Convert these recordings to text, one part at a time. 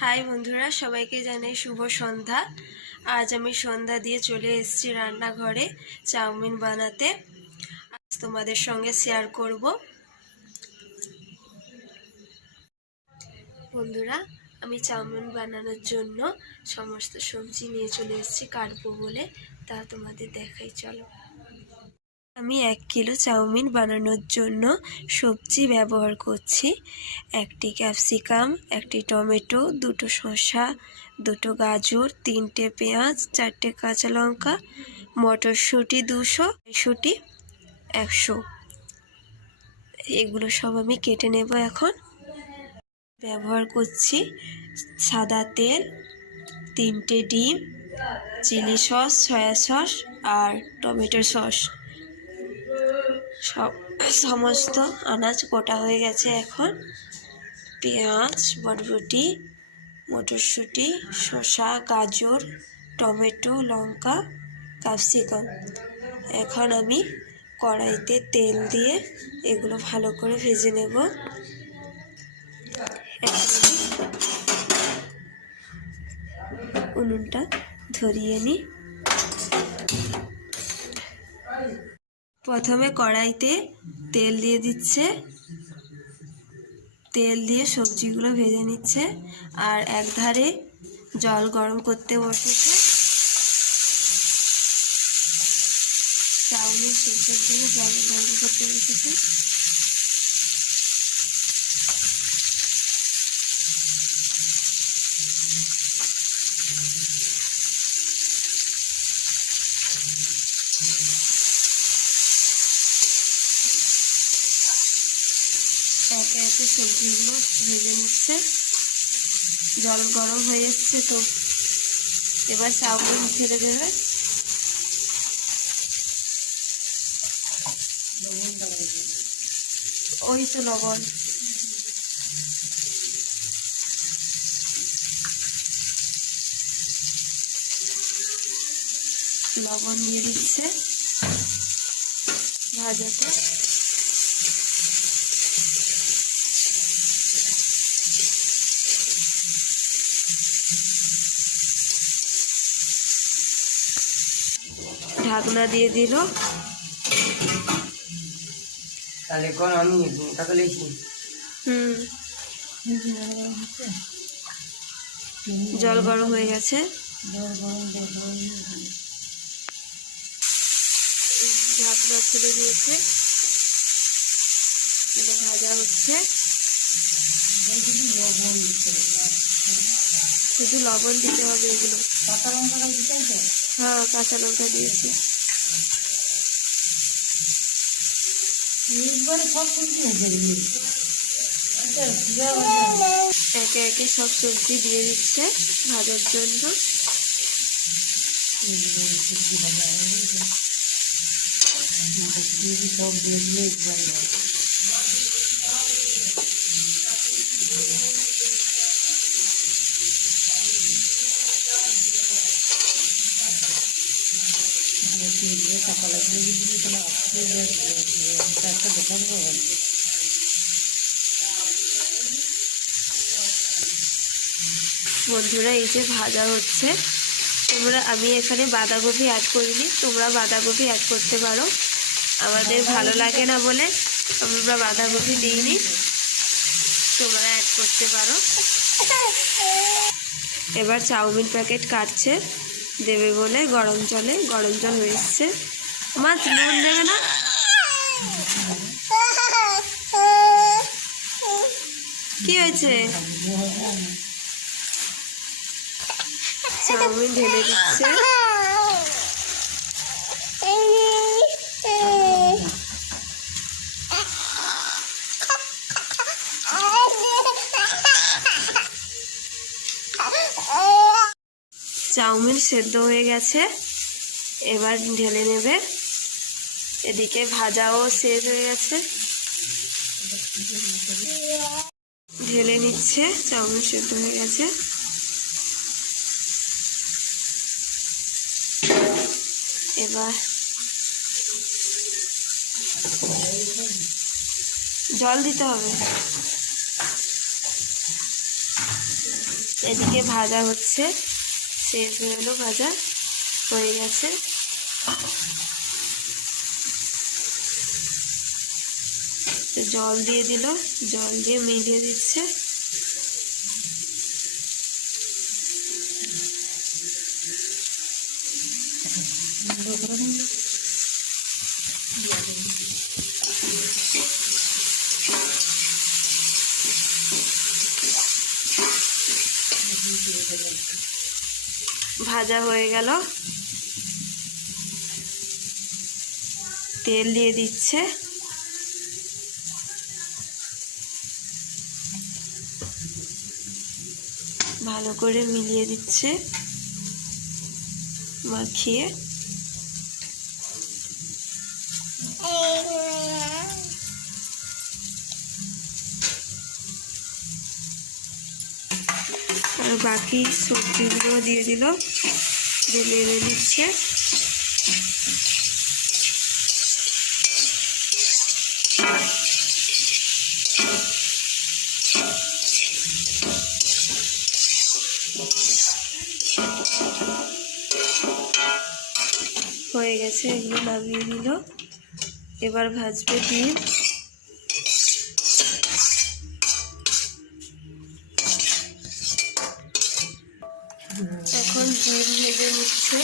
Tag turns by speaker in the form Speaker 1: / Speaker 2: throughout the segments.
Speaker 1: High বন্ধুরা, সবাইকে জানাই শুভ সন্ধ্যা। আজ আমি সন্ধ্যা দিয়ে চলে এসেছি রান্নাঘরে চাউমিন বানাতে। আজ তোমাদের সঙ্গে শেয়ার করব। বন্ধুরা, আমি চাউমিন বানানোর জন্য সমস্ত সবজি নিয়ে চলে এসেছি কাটবো বলে। তা তোমাদের দেখাই, চলো। আমি এক কিলো চাউমিন বানানোর জন্য সবজি ব্যবহার করছি। একটি ক্যাপসিকাম, একটি টমেটো, দুটো শসা, দুটো গাজর, তিনটে পেঁয়াজ, চারটে কাঁচা লঙ্কা, মটরশুঁটি দুশো শুঁটি একশো। এগুলো সব আমি কেটে নেব এখন। ব্যবহার করছি সাদা তেল, তিনটে ডিম, চিলি সস, সয়া সস আর টমেটো সস। সব সমস্ত আনাজ গোটা হয়ে গেছে এখন। পেঁয়াজ, বরবটি, মটরশুঁটি, শসা, গাজর, টমেটো, লঙ্কা, ক্যাপসিকাম। এখন আমি কড়াইতে তেল দিয়ে এগুলো ভালো করে ভেজে নেব। উনুনটা ধরিয়ে নিই। প্রথমে কড়াইতে তেল দিয়ে দিচ্ছে। তেল দিয়ে সবজিগুলো ভেজে নিচ্ছে আর এক ধারে জল গরম করতে বসেছে। চাউমিন জন্য জল গরম করতে বসেছে একে একে সবজিগুলো ভেজে নিচ্ছে। জল গরম হয়ে যাচ্ছে তো। এবার চাউমিন ছেড়ে দেবে ওই তো লবণ। লবণ দিয়ে দিচ্ছে। ভাজাতে ঢাকনা দিয়ে দিল।
Speaker 2: তাহলে কোন আমি তাহলে
Speaker 1: হুম। জল গরম হয়ে গেছে। ঢাকনা খুলে দিয়েছে। ভাজা হচ্ছে। শুধু লবণ দিতে হবে এগুলো। হ্যাঁ কাঁচা লঙ্কা দিয়েছি। একে একে সব সবজি দিয়ে দিচ্ছে ভাজার জন্য। বন্ধুরা, এই যে ভাজা হচ্ছে। তোমরা, আমি এখানে বাঁধাকপি অ্যাড করিনি। তোমরা বাঁধাকপি অ্যাড করতে পারো। আমাদের ভালো লাগে না বলে আমরা বাঁধাকপি দিইনি। তোমরা অ্যাড করতে পারো। এবার চাউমিন প্যাকেট কাটছে। দেবে বলে গরম জলে, গরম জল হয়ে এসছে। মাছ নুন দেবে না? কি হয়েছে? চাউমিন ঢেলে দিচ্ছে। চাউমিন সেদ্ধ হয়ে গেছে। এবার ঢেলে নেবে। এদিকে ভাজাও শেষ হয়ে গেছে। ঢেলে নিচ্ছে, চাউমিন সেদ্ধ হয়ে গেছে। এবার জল দিতে হবে। এদিকে ভাজা হচ্ছে। শেষ হয়ে গেলো ভাজা হয়ে গেছে। জল দিয়ে দিল জল দিয়ে মিলিয়ে দিচ্ছে। ভাজা হয়ে গেল। তেল দিয়ে দিচ্ছে। ভালো করে মিলিয়ে দিচ্ছে। মাখিয়ে। বাকি সবজিগুলো দিয়ে দিল। দিয়ে নেড়ে দিচ্ছে হয়ে গেছে, এগুলো নামিয়ে দিল এবার ভাজবে ডিম। এখন ডিম ভেজে নিচ্ছে।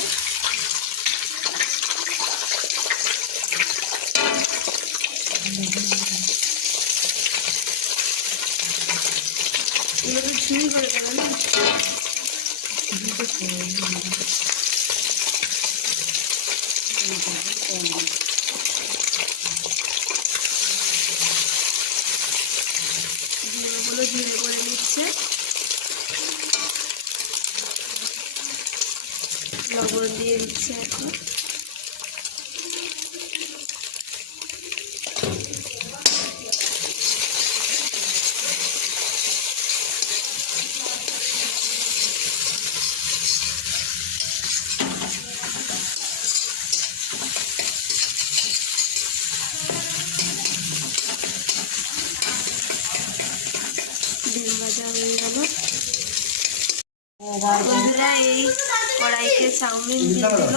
Speaker 1: এগুলো তো ঝুল করে দেবে না? ডিমগুলো ঝুল করে নিচ্ছে। লবণ দিয়ে দিচ্ছে এখন। ডিম বন্ধুরা এই চাউমিন দিয়ে দিল।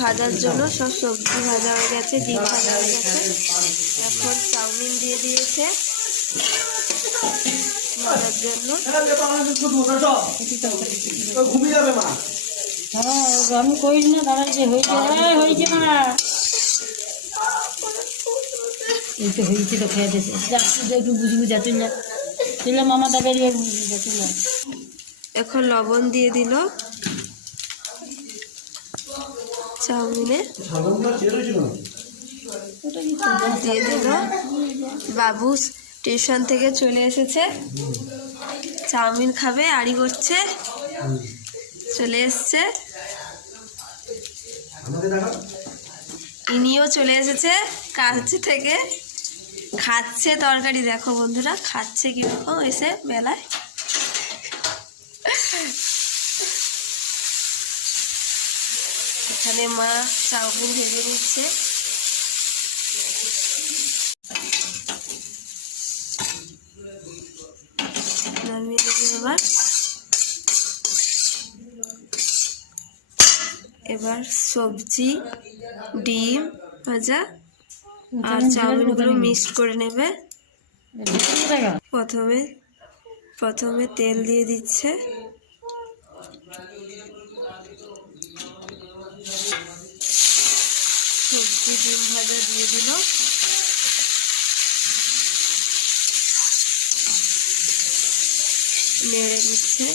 Speaker 1: ভাজার জন্য সব সবজি ভাজা হয়ে গেছে ডিম ভাজা হয়ে গেছে। এখন চাউমিন দিয়ে দিয়েছে। ভাজার জন্য।
Speaker 3: ঘুমিয়ে যাবে মা
Speaker 4: হ্যাঁ আমি না হয়েছে হ্যাঁ এই তো তো খেয়ে দিয়েছে একটু তুই মামা
Speaker 1: এখন লবণ দিয়ে দিল। চাউমিনে। দিয়ে দিল বাবু স্টেশন থেকে চলে এসেছে। চাউমিন খাবে, আড়ি করছে। চলে এসছে। ইনিও চলে এসেছে কাজ থেকে। খাচ্ছে তরকারি, দেখো বন্ধুরা, খাচ্ছে কীরকম এসে বেলায়। এখানে মা চাউমিন ভেজে নিচ্ছে। নামিয়ে দেবো এবার। এবার সবজি ডিম ভাজা আর চাউমিনগুলো মিক্সড করে নেবে। প্রথমে প্রথমে তেল দিয়ে দিচ্ছে। সবজি ডিম ভাজা দিয়ে দিল। নেড়ে নিচ্ছে।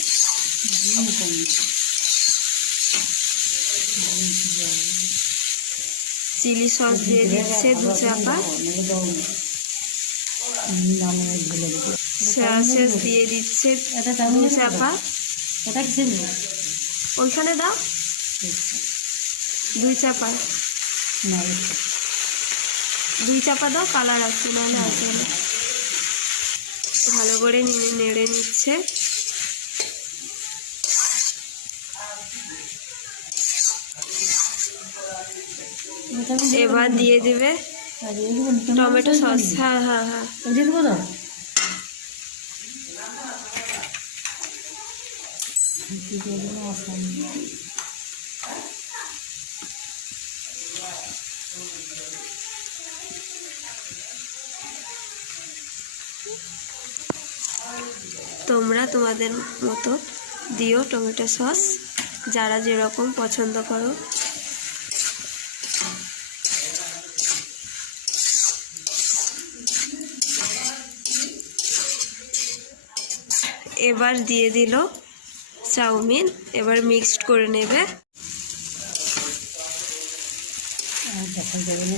Speaker 1: চিলি সস দিয়ে দিচ্ছে দু চাপা। সয়া সস দিয়ে দিচ্ছে দু চাপা। ওইখানে দাও। দুই চাপা। দুই চাপা দাও, কালার আসছে নাহলে আসবে না। ভালো করে নেড়ে নিচ্ছে। এবার দিয়ে দিবে টমেটো সস। হ্যাঁ হ্যাঁ হ্যাঁ।
Speaker 4: দিয়ে দেবো দিনে
Speaker 1: তোমরা তোমাদের মতো দিও টমেটো সস, যারা যেরকম পছন্দ করো। এবার দিয়ে দিল চাউমিন, এবার মিক্সড করে নেবে।
Speaker 4: দেখা যাবে না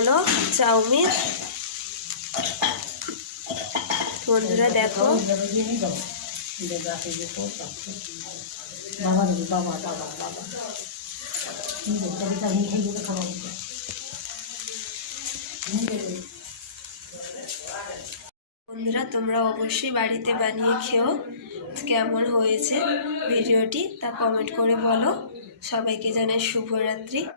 Speaker 1: খাওয়া চাউমিন। বন্ধুরা, দেখো। বন্ধুরা, তোমরা অবশ্যই বাড়িতে বানিয়ে খেও। কেমন হয়েছে ভিডিওটি, তা কমেন্ট করে বলো। সবাইকে জানাই শুভরাত্রি।